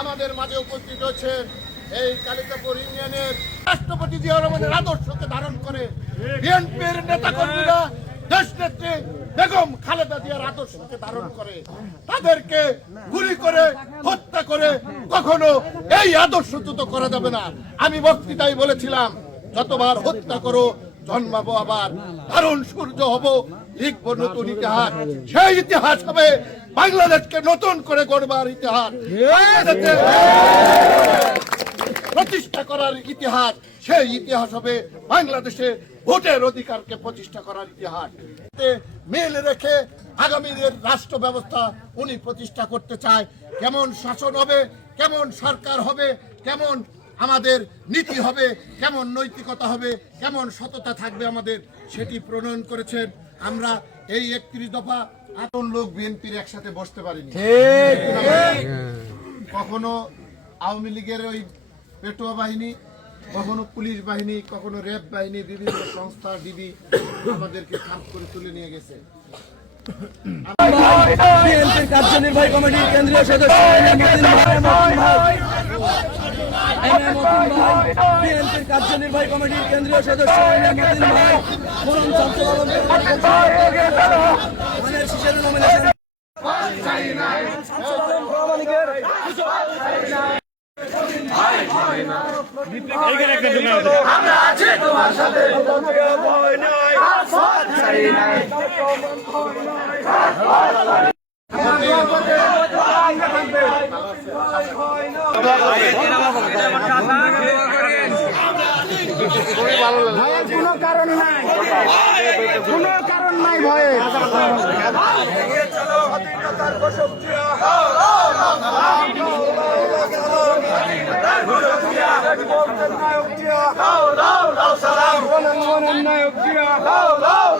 আমাদের মাঝে উপস্থিত হচ্ছে এই কালিকাপুর ইউনিয়নের রাষ্ট্রপতি জিয়া রহমানের আদর্শকে ধারণ করে বিএনপির নেতাকর্মীরা দেশ নেত্রী বেগম খালেদা জিয়ার আদর্শকে ধারণ করে তাদেরকে গুলি করে, হত্যা করে কখনো এই আদর্শ আদর্শচ্যুত করা যাবে না। আমি বক্তৃতায় বলেছিলাম, যতবার হত্যা করো, জন্মাবো আবার। দারুণ সূর্য হব লিখব নতুন ইতিহাস। সেই ইতিহাস হবে বাংলাদেশকে নতুন করে গড়বার ইতিহাস। প্রতিষ্ঠা করার ইতিহাস, সেই ইতিহাস হবে বাংলাদেশে ভোটের অধিকারকে প্রতিষ্ঠা করার ইতিহাস। মিল রেখে আগামীদের রাষ্ট্র ব্যবস্থা উনি প্রতিষ্ঠা করতে চায়। কেমন শাসন হবে, কেমন সরকার হবে, কেমন আমাদের নীতি হবে কেমন নৈতিকতা হবে কেমন সততা থাকবে আমাদের সেটি প্রণয়ন করেছেন। আমরা এই একত্রিশ দফা আতন লোক বিএনপির একসাথে বসতে পারিনি। কখনো আওয়ামী লীগের ওই পেটোয়া বাহিনী কখনো পুলিশ বাহিনী কখনো র্যাব বাহিনী বিভিন্ন সংস্থা ডিবি আমাদেরকে খাপ করে তুলে নিয়ে গেছে। কার্যনির্বাহী কমিটির কেন্দ্রীয় সদস্য বিএনপির কার্যনির্বাহী ভাই মরম ছাত্র আলমের শিশের নমিনেশন আমরা আছি তোমার সাথে। ভয়ের কোনো কারণ নাই কোনো কারণ নাই ভয়ে নায়ক জিয়া নায়ক জিয়া